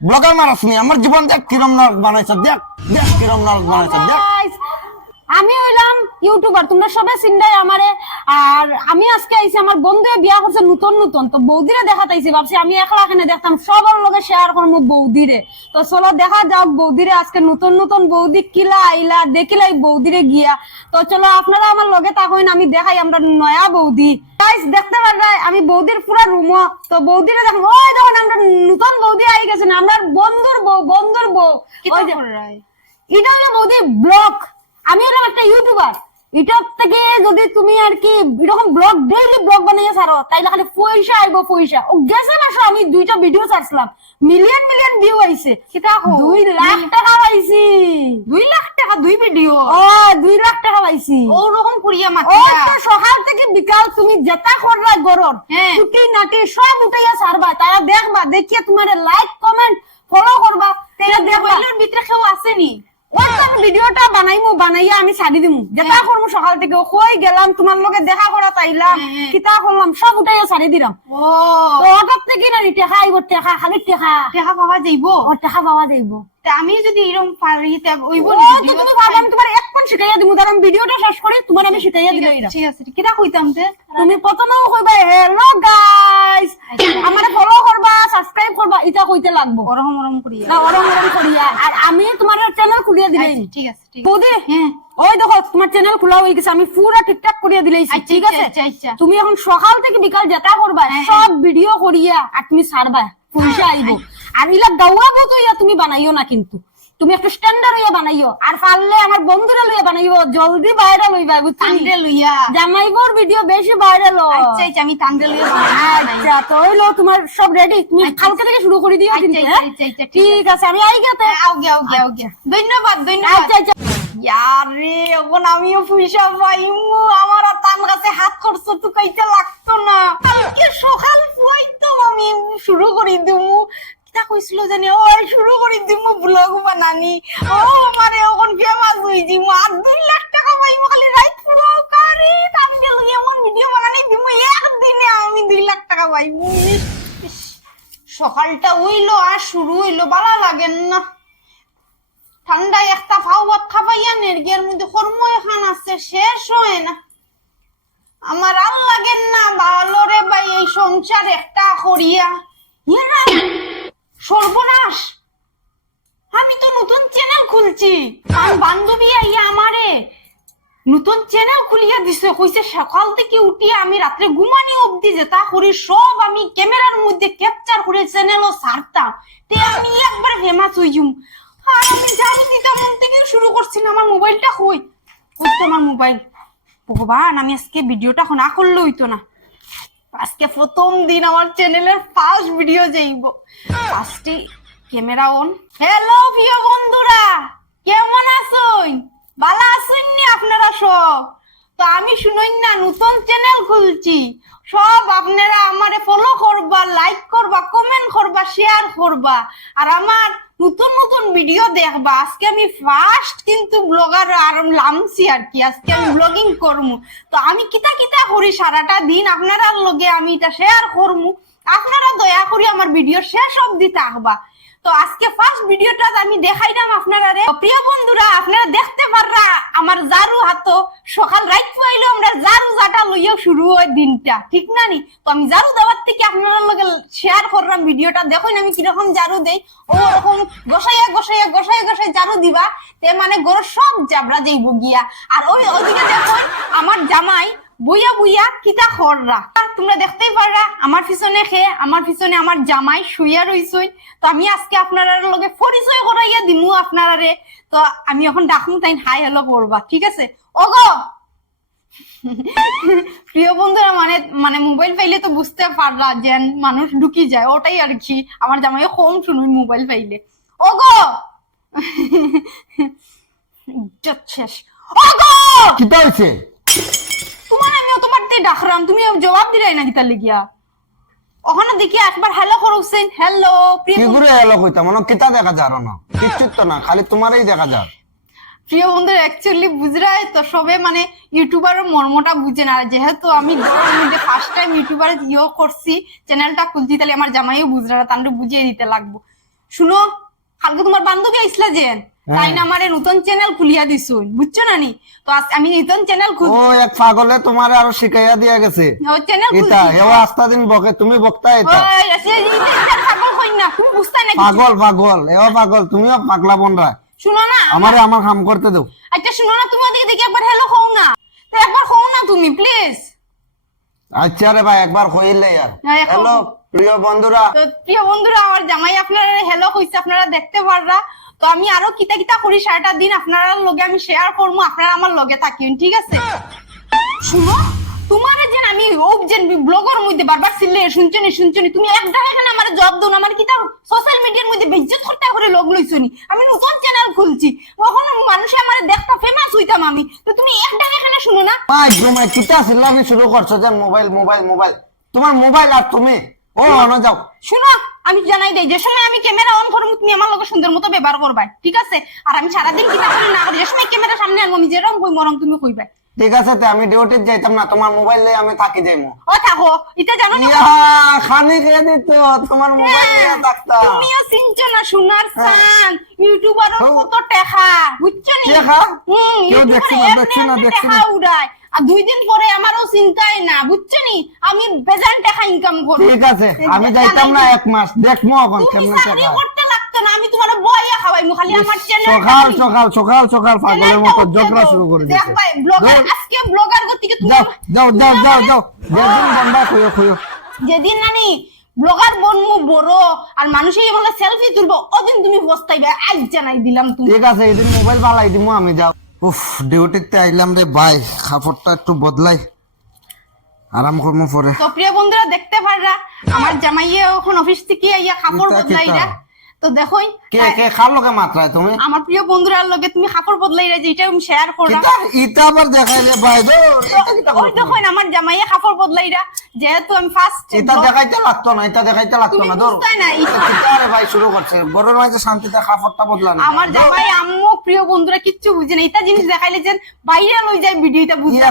Blogger মানুষ নি আমার জীবন দেখ কিরম বানাইছে দেখ দেখ কিরম বানাইছে দেখ। আমি হইলাম ইউটিউবার তোমরা সবাই চিন্তাই আমারে আর আমি আজকে আইছি আমার বন্ধুয়ে বিয়া করছে নতুন নতুন তো বৌদিরে দেখাতে আইছি ভাবছি আমি একলা এখানে দেখতাম সবার লগে শেয়ার করব বৌদিরে। তো চলো দেখা যাক বৌদিরে আজকে নতুন নতুন বৌদি কিলা আইলা দেখিলাই বৌদিরে গিয়া। তো চলো আপনারা আমার লগে থাকুন আমি দেখাই আমরা নয়া বৌদি। গাইস দেখতে পারবে আমি বৌদির পুরা রুম তো বৌদিরে দেখুন ওই দেখুন আমরা নতুন বৌদি আই গেছে না আমরা বন্ধুর বউ বন্ধুর বউ। ওই যে- এটা হলো বৌদি ব্লগ আমি হলাম একটা ইউটিউবার ইউটিউব থেকে যদি তুমি আর কি এরকম ব্লগ ডেইলি ব্লগ বানিয়ে ছাড়ো তাইলে খালি পয়সা আইব পয়সা। ও গেছে মাসে আমি দুইটা ভিডিও ছাড়ছিলাম। মিলিয়ন মিলিয়ন ভিউ আইছে। হো? দুই লাখ টাকা পাইছি। দুই লাখ টাকা দুই ভিডিও ও দুই লাখ টাকা পাইছি। ওরকম করিয়া সকাল বিকাল তুমি যেটা করবা গরর হ্যাঁ। ছুটি নাটি সব উঠাইয়া ছাড়বা তারা দেখবা দেখিয়ে তোমার লাইক কমেন্ট ফলো করবা তারা দেখবা। ভিতরে কেউ আসেনি। ওই ভিডিওটা বানাইমু বানাইয়া আমি ছাড়ি দিমু। যেটা করব সকাল থেকে কই গেলাম তোমার লগে দেখা করা তাইলাম হ্যাঁ, হ্যাঁ। কিতা করলাম সব উঠাইয়া ছাড়ি দিলাম। ও। হঠাৎ থেকে না টেকা আইব টেকা খালি টেকা টাকা পাওয়া যাইব? ও টেকা পাওয়া যাইব। আমি যদি এরকম পারি তা ওইব ও, তো তুমি পারবা আমি তোমার এক পন শিখাইয়া দিমু ভিডিওটা শেষ করে তোমার আমি শিখাইয়া দিলে ঠিক আছে কিতা কইতাম যে? তুমি প্রথমেও কইবা হ্যালো গাইস আমারে ফলো করবা সাবস্ক্রাইব করবা এটা কইতে লাগবো। ওরকম করিয়া। না করিয়া। আর আমি তোমার চ্যানেল খুলিয়া আচ্ছা, ঠিক আছে ঠিক বৌদি হ্যাঁ। ওই দেখো তোমার চ্যানেল খোলা হয়ে গেছে আমি পুরা ঠিকঠাক করিয়া দিলেইছি আচ্ছা, ঠিক আছে? আচ্ছা, আচ্ছা। তুমি এখন সকাল থেকে বিকাল যেটা করবা হ্যাঁ, সব ভিডিও করিয়া আর তুমি ছাড়বা পয়সা আইব। আর ইলা দাওয়াবো তো ইয়া তুমি বানাইও না কিন্তু। তুমি একটু স্ট্যান্ডার্ড হইয়া বানাইও। আর পারলে আমার বন্ধুরা লইয়া বানাইও। জলদি ভাইরাল হইবা টান্ডে লইয়া। জামাইবোর ভিডিও বেশি ভাইরাল আচ্ছা আচ্ছা আমি টান্ডে লইয়া আচ্ছা তো হইল তোমার সব রেডি তুমি কালকে থেকে শুরু করে দিও আচ্ছা, কিন্তু আচ্ছা, হ্যাঁ? আচ্ছা, আচ্ছা, ঠিক আছে আমি আই গেতে। আও গে আও গে আও গে ধন্যবাদ ধন্যবাদ। আচ্ছা আচ্ছা। ইয়ারে এখন আমিও পয়সা পাইমু। আমার তার কাছে হাত খরচ তো কইতে লাগতো না। কালকে সকাল হইতো আমি শুরু করে দিমু। কিতা কইছিল জানি ওই শুরু ব্লগ বানানি। ফেমাস দুই লাখ টাকা খালি এমন বানানি একদিনে আমি দুই লাখ টাকা সকালটা হইল আর শুরু হইল ভালো লাগেন না। ঠান্ডায় একটা ফাও ভাত খাবাইয়া নেরগের মধ্যে কর্ম এখান আছে শেষ হয় না। আমার আর লাগেন না ভালো রে ভাই এই সংসার একটা করিয়া। ইয়েরা, সর্বনাশ! আমি তো নতুন চ্যানেল খুলছি। আর বান্ধবী আইয়া আমারে নতুন চ্যানেল খুলিয়া দিছে। কইছে, সকাল থেকে উঠিয়া আমি রাত্রে ঘুমানি অবধি যেটা করি, সব আমি ক্যামেরার মধ্যে ক্যাপচার করে চ্যানেলও ছাড়তাম। তে আমি একবার ফেমাস হই যাম। আর আমি জানি দিতাম মন থেকে শুরু করছি না। আমার মোবাইলটা কই? ওই তো আমার মোবাইল ভগবান, আমি আজকে ভিডিওটা না করলে হইতো না। আজকে প্রথম দিন আমার চ্যানেলের ফার্স্ট ভিডিও যাইব ফার্স্টে ক্যামেরা অন হ্যালো প্রিয় বন্ধুরা, কেমন আছেন? ভালো আছেন নি আপনারা সব? তো আমি শুনুন না নতুন চ্যানেল খুলছি। সব আপনারা আমারে ফলো করবা লাইক করবা কমেন্ট করবা শেয়ার করবা। আর আমার নতুন নতুন ভিডিও দেখবা। আজকে আমি ফার্স্ট কিন্তু ব্লগার আর লামছি আর কি। আজকে আমি ব্লগিং করমু। তো আমি কিতা কিতা করি সারাটা দিন আপনারা লগে আমি এটা শেয়ার করমু। আপনারা দয়া করি আমার ভিডিও শেষ অবধি থাকবা। তো আজকে ফার্স্ট ভিডিওটা আমি দেখাইলাম আপনারা প্রিয় বন্ধুরা, আপনারা দেখতে পাররা, আমার জারু হাতো সকাল রাত পাইলো আমরা জারু জাটা লইয়া শুরু হয় দিনটা, ঠিক না নি? তো আমি জারু দেওয়ার থেকে আপনারা লগে শেয়ার করলাম ভিডিওটা দেখুন আমি কীরকম জারু দেই। ও ওরকম গোসাইয়া গোসাইয়া গোসাইয়া গোসাই জারু দিবা, তে মানে গরু সব জাবরা যাইব গিয়া। আর ওই ওইদিকে দেখুন, আমার জামাই বইয়া বইয়া কিতা খররা তোমরা দেখতেই পাররা, আমার পিছনে খে আমার পিছনে আমার জামাই শুইয়া রইছই তো আমি আজকে আপনারা লগে পরিচয় করাইয়া দিমু আপনারারে। তো আমি এখন ডাকুম তাই হাই হ্যালো করবা ঠিক আছে? ওগো! প্রিয় বন্ধুরা মানে মানে মোবাইল পাইলে তো বুঝতে পারলা যে মানুষ ঢুকি যায়, ওটাই আর কি। আমার জামাই কম শুনুন মোবাইল পাইলে। ওগো! শেষ। ওগো! হইছে? তোমার তোমার ডাকলাম তুমি জবাব দিলাই না গীতার লিগিয়া? ওখানে দেখি একবার হ্যালো করছেন হ্যালো প্রিয় কি করে এলো কইতা? মানে কিতা দেখা যার না কিচ্ছু তো না খালি তোমারই দেখা যায় প্রিয় বন্ধুরা অ্যাকচুয়ালি বুঝরাই তো সবে মানে ইউটিউবারের মর্মটা বুঝে না। যেহেতু আমি ফার্স্ট টাইম ইউটিউবার ইয়ে করছি চ্যানেলটা খুলছি তাহলে আমার জামাইও বুঝরা তান্ডু বুঝিয়ে দিতে লাগবো। শুনো কালকে তোমার বান্ধবী আইসলা যে তাই না আমারে নতুন চ্যানেল খুলিয়া দিছুন বুঝছ না নি তো আমি নতুন চ্যানেল খুল ও এক পাগলে তোমারে আরও শিখাইয়া দিয়া গেছে। ও চ্যানেল ইতা এও আস্তা দিন বকে তুমি বক্তা এটা। ওই পাগল কই না তুমি বুঝতে না পাগল পাগল এও পাগল তুমিও পাগলা বনরা। শুনো না আমারে আমার কাম করতে দাও। আচ্ছা শুনো না তুমি ওদিকে দেখে একবার হ্যালো হও না। তো একবার হও না তুমি প্লিজ আচ্ছা রে ভাই একবার কইলে হ্যাঁ, হ্যালো প্রিয় বন্ধুরা। প্রিয় বন্ধুরা আমার জামাই আপনারা হ্যালো কইছে আপনারা দেখতে পাররা। তো আমি আরও কিতা কিতা করি, সারাটা দিন আপনারা লগে আমি শেয়ার করব আপনারা আমার লগে থাকিন ঠিক আছে? শুনো, তোমার যেন আমি ও যেন ব্লগের মধ্যে বারবার সিলে শুনছনি শুনছনি তুমি একটা এখানে আমার জব দাও না আমার কিতা সোশ্যাল মিডিয়ার মধ্যে বেজ্জত করতে করে লগ লইছনি আমি নতুন চ্যানেল খুলছি। কখন মানুষে আমার দেখতা ফেমাস হইতাম আমি। তো তুমি একটা এখানে শুনো না? ভাই ঘুমাই কিতা সিল্লামি শুরু করছ যে মোবাইল মোবাইল মোবাইল? তোমার মোবাইল আর তুমি? ও অন যাও শুনো আমি জানাই দেই যে সময় আমি ক্যামেরা অন করব তুমি আমার লোকের সুন্দর মতো ব্যবহার করবা ঠিক আছে আর আমি সারাদিন কিনা করি না করি যে সময় ক্যামেরা সামনে আনব আমি যেরকম কই মরম তুমি কইবা ঠিক আছে তে আমি ডিউটি যাইতাম না তোমার মোবাইল লই আমি থাকি যাইমু ও থাকো এটা জানো না খানি খেয়ে দিত তোমার মোবাইল নিয়ে থাকতাম তুমিও চিনছো না সোনার হ্যাঁ। সান ইউটিউবার হ্যাঁ। কত টেকা বুঝছ নি টেকা? হুম কেউ দেখছে না, দেখছে না, দেখছে না। উড়ায় আর দুই দিন পরে আমারও চিন্তাই না বুঝছ নি? আমি বেজান টাকা ইনকাম করব। ঠিক আছে আমি যাইতাম না এক মাস। দেখমু এখন কেমনে টাকা। করতে লাগতো না আমি তোমার বইয়া খাওয়াইমু খালি আমার চ্যানেল সকাল সকাল সকাল সকাল পাগলের মতো ঝগড়া শুরু করে দেখ ভাই ব্লগার আজকে ব্লগার গতিকে তুমি যাও যাও যাও যাও যেদিন বন্ধা নানি ব্লগার বনমু বড় আর মানুষে আমাকে সেলফি তুলবো ওদিন তুমি বস্তাইবে আজ জানাই দিলাম তুমি ঠিক আছে এদিন মোবাইল বালাই দিমু আমি যাও। উফ ডিউটিতে আইলাম রে ভাই কাপড়টা একটু বদলাই আরাম করব পরে তো প্রিয় বন্ধুরা দেখতে পাররা আমার জামাইয়ে এখন অফিস থেকে আইয়া কাপড় বদলাইরা? তো দেখোই কে কে খার লোকে মাত্রায় তুমি? আমার প্রিয় বন্ধুরার লগে তুমি কাপড় বদলাইরা যেটা আমি শেয়ার করলাম ইটা আবার দেখাই রে ভাই দো ওই আমার জামাইয়ে কাপড় বদলাইরা যেহেতু আমি ফার্স্ট এটা দেখাইতে লাগতো না এটা দেখাইতে লাগতো না বুঝতে না, এটা কিতা ভাই শুরু করছে? মাঝে শান্তিতে কাপড়টা বদলানো আমার জামাই আম্মু প্রিয় বন্ধুরা কিচ্ছু বুঝে না এটা জিনিস দেখাইলে যে বাইরে লই যায় ভিডিওটা বুঝতে।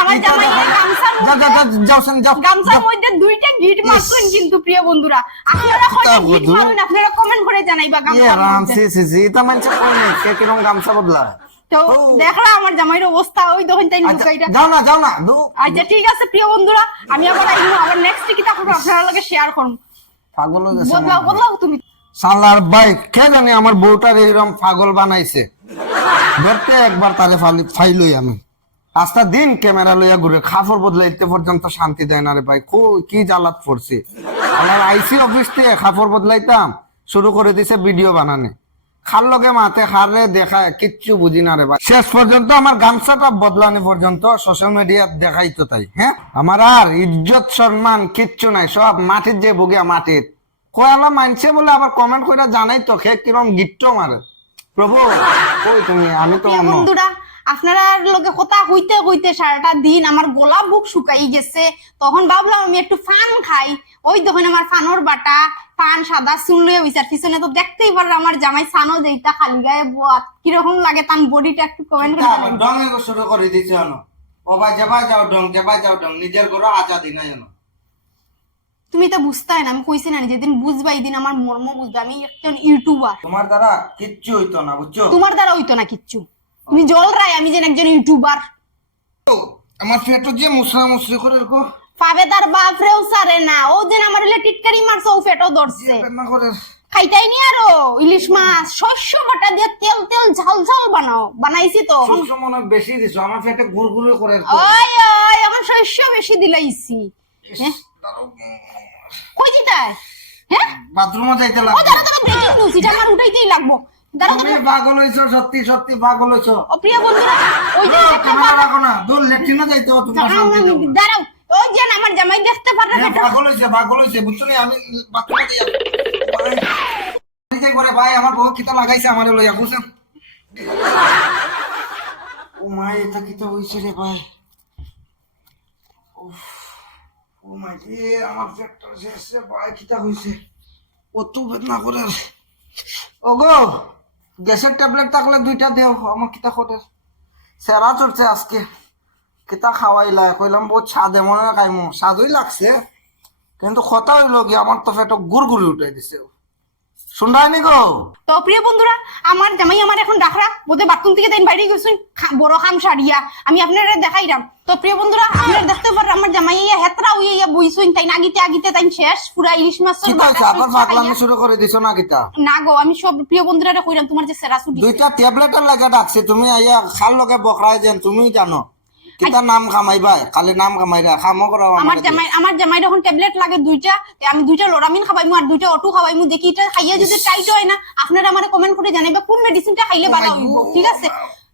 আমার জামাই গামছার মধ্যে গামছার মধ্যে দুইটা গিট মারছেন কিন্তু প্রিয় বন্ধুরা। আপনারা গিট মারুন আপনারা কমেন্ট করে জানাইবা গামছার রাম সি সি সি এটা মানছে কোন কে কিরম গামছা বদলা? তো দেখলা আমার জামাইয়ের অবস্থা ওই দেখুন তাই আচ্ছা যাও না যাও না আচ্ছা ঠিক আছে প্রিয় বন্ধুরা আমি আবার আইবো আবার নেক্সট কি তারপর আপনারা লগে শেয়ার করব পাগল হয়ে গেছে বদলাও বদলাও তুমি। সালার ভাই কে জানি আমার বউটার এইরকম পাগল বানাইছে? ধরতে একবার তারে ফালি ফাইলই আমি। আস্তা দিন ক্যামেরা লইয়া ঘুরে খাফর বদলাইতে পর্যন্ত শান্তি দেয় না রে ভাই কি জ্বালাত পড়ছে আমার আইসি অফিস থেকে খাফর বদলাইতাম। শুরু করে দিছে ভিডিও বানানে। খার লগে মাতে খারে দেখা কিচ্ছু বুঝি না রে শেষ পর্যন্ত আমার গামছাটা বদলানি পর্যন্ত সোশ্যাল মিডিয়া দেখাইতো তাই হ্যাঁ আমার আর ইজ্জত সম্মান কিচ্ছু নাই সব মাটির যে বুগিয়া মাটির কয়ালা মানছে বলে আবার কমেন্ট করে জানাই তো খে কিরম গিট্ট মারে প্রভু কই তুমি আমি তো বন্ধুরা আপনারা লগে কথা হইতে হইতে সারাটা দিন আমার গোলা বুক শুকাই গেছে। তখন ভাবলাম আমি একটু ফান খাই। ওই দেখুন আমার ফানোর বাটা ফান সাদা শুনলে বিচার পিছনে তো দেখতেই পারো আমার জামাই সানো যেটা খালি গায়ে বোয়াত। কীরকম লাগে তার বডিটা একটু কমেন্ট করে। ডং শুরু করে দিছে অন ও ভাই যাবা যাও ডং যাবা যাও ডং নিজের ঘরে আজাদি নাই তুমি তো বুঝতে না আমি কইছি না যেদিন বুঝবা এই দিন আমার মর্ম বুঝবে আমি একজন ইউটিউবার তোমার দ্বারা কিচ্ছু হইতো না বুঝছ? তোমার দ্বারা হইতো না কিচ্ছু। তুমি জল রায় আমি যেন একজন ইউটিউবার আমার পেটে যে মুসরা মুসরি করে গো পাবে তার বাপ রেও সারে না। ও যেন আমার হলে টিটকারি মারছে ও ফেটো ধরছে। খাইতাই নি আরও। ইলিশ মাছ শস্য বাটা দিয়ে তেল তেল ঝাল ঝাল বানাও। বানাইছি তো। সব মনে বেশি দিছো আমার পেটে করে ওই ওই শস্য বেশি দিলাইছি। হ্যাঁ? কই জিতাই হ্যাঁ? বাথরুমে যাইতে ও দাঁড়া দাঁড়া ব্রেকিং নিউজ এটা আমার উঠাইতেই লাগবো। দাঁড়া তুমি দাঁড়া পাগল হইছো সত্যি সত্যি পাগল হইছো। ও প্রিয় বন্ধুরা ওই যে দূর লেট্রিনে যাইতে না। দাঁড়াও। ওই যে আমার জামাই দেখতে পারো বেটা পাগল হইছে পাগল হইছে বুঝছ নি? আমি বাথরুমে যাই করে ভাই আমার বউ কিতা লাগাইছে আমারে লইয়া বুঝছেন? ও মা এটা কিতা হইছে রে ভাই? উফ, ও মা এ আমার পেটটা শেষ রে ভাই কিতা হইছে। কত বেদনা করে ওগো গ্যাসের ট্যাবলেট থাকলে দুইটা দেও আমার কিতা করে। সেরা চড়ছে আজকে। কিতা খাওয়াইলা? কইলাম বহুত স্বাদ এমন খাইমু। স্বাদই লাগছে কিন্তু কথা হইল কি আমার তো পেট গুড়গুড়ি উঠাই দিছে। শুনরাইনি গো? তো প্রিয় বন্ধুরা আমার জামাই আমার এখন ডাকরা বোধহয় বাথরুম থেকে তাই বাইরে গেছেন। বড় খাম সারিয়া আমি আপনারা দেখাইলাম তো প্রিয় বন্ধুরা আপনারা দেখতে পারেন আমার জামাই ইয়া হেতরা উইয়া ইয়া বইছেন তাই আগিতে আগিতে তাই শেষ পুরা ইলিশ মাছ কি হয়েছে আবার পাগলামি শুরু করে দিছো না কিতা? না গো আমি সব প্রিয় বন্ধুরা কইলাম তোমার যে সেরা ছুটি দুইটা ট্যাবলেটের লাগে ডাকছে তুমি আইয়া খাল লগে বকরাই যেন তুমি জানো। কিতা নাম কামাইবা খালি নাম কামাইরা খামো করো আমার জামাই আমার জামাই যখন ট্যাবলেট লাগে দুইটা আমি দুইটা লোরামিন খাবাইমু আর দুইটা অটু খাবাইমু দেখি এটা খাইয়া যদি টাইট হয় না আপনারা আমারে কমেন্ট করে জানাইবা কোন মেডিসিনটা খাইলে ভালো হইব ঠিক আছে?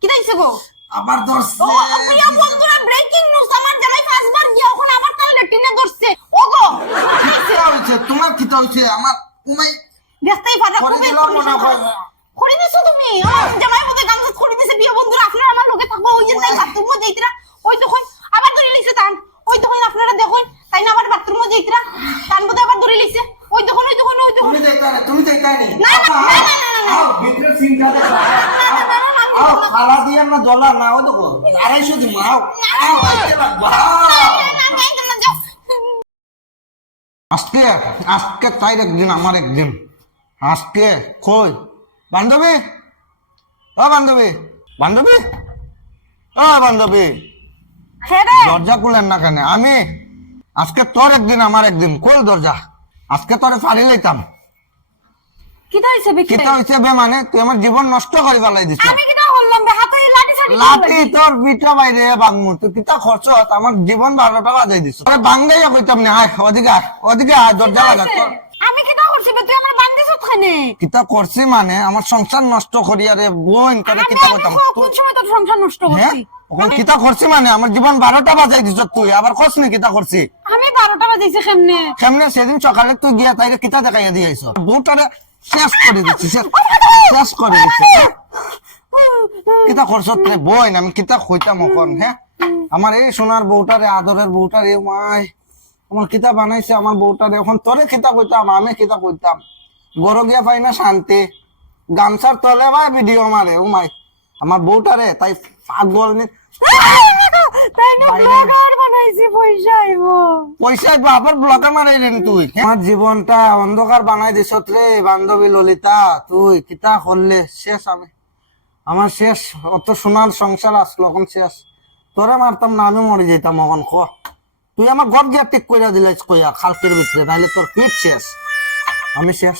কি তাইছে গো? আবার ধরছে। প্রিয় বন্ধুরা ব্রেকিং নিউজ আমার জামাই পাঁচবার গিয়া ওখানে আমার তাল লেটিনে ধরছে। ও গো! কি হইছে? কিতা হইছে? তোমার কিতা হইছে? আমার তুমি দেখতেই পারা খুবই করে দিছো। তুমি? আমার জামাই মধ্যে গান করে দিছে প্রিয় বন্ধুরা আপনারা আমার লগে থাকব ওই যে তাই বাথরুমে যাইতরা ওই তখন আবার ধরে লিছে তান ওই তখন আপনারা দেখুন তাই না আবার বাথরুমে যাইতরা তান বোধ আবার ধরে লিছে ওই তখন ওই তখন ওই তখন তুমি দেখতা না তুমি দেখতা নি না, না, না, না, না, না, না। আও ভিতরে সিনটা দেখো আও খালা দিয়া না ডলার না ও দেখো আড়াইশো দিম আও আও আইতে লাগবো আও। আজকে আজকে তাই একদিন আমার একদিন আজকে কই বান্ধবী ও বান্ধবী বান্ধবী ও বান্ধবী দরজা খুলেন না কেন আমি আজকে তোর একদিন আমার একদিন কই দরজা আজকে তোরে ফাড়ি লইতাম হইছে হইছে বে মানে তুই আমার জীবন নষ্ট করে ফেলাই দিছ। আমি কিতা করলাম বে? হাতে লাঠি সারি লাঠি তোর বিটা বাইরে বাংমু তুই কিতা খরচ আমার জীবন বারো টাকা বাঙ্গাইয়া কইতাম না আয় ওদিকে ওদিকে দরজা লাগা তোর আমি কিতা করছি বে? তুই আমার বান্দিছ খানে কিতা করছি মানে আমার সংসার নষ্ট করিয়া রে বোন তোরে আমি কিতা কোন সময় তোর সংসার নষ্ট করছি ওখানে কিতা করছি মানে আমার জীবন বারোটা বাজাই দিছ তুই আবার খোঁজ নি কিতা করছি আমি বারোটা বাজাইছি কেমনে? কেমনে? সেদিন সকালে তুই গিয়া তাইরে কিতা দেখাইয়া দিয়েছ বউটারে শেষ করে দিচ্ছি, শেষ করে দিচ্ছি। কিতা রে বই আমি কিতা কইতাম এখন হ্যাঁ আমার এই সোনার বউটারে, আদরের বউটারে মাই, আমার কিতা বানাইছে আমার বউটারে, এখন তোরে কিতা কইতাম, আমি কিতা কইতাম? গরো গিয়া পাই না শান্তি। গামছার তলে ভাই ভিডিও মারে, ও মাই। আমার বউটারে, তাই পাগল নি তাই না ব্লগার বানাইছি পয়সা আইব পয়সা আবার ব্লকে মারাই রেন তুই। আমার জীবনটা অন্ধকার বানাই দিছ রে, বান্ধবী ললিতা, তুই কিতা করলে? শেষ আমি। আমার শেষ, অত সোনার সংসার আসলো, এখন শেষ। তোরে মারতাম না আমি মরে যেতাম এখন খ তুই আমার ঘর গিয়া ঠিক কইরা দিলাইস কইয়া, খালকের ভিতরে, নাইলে তোর পিঠ শেষ। আমি শেষ।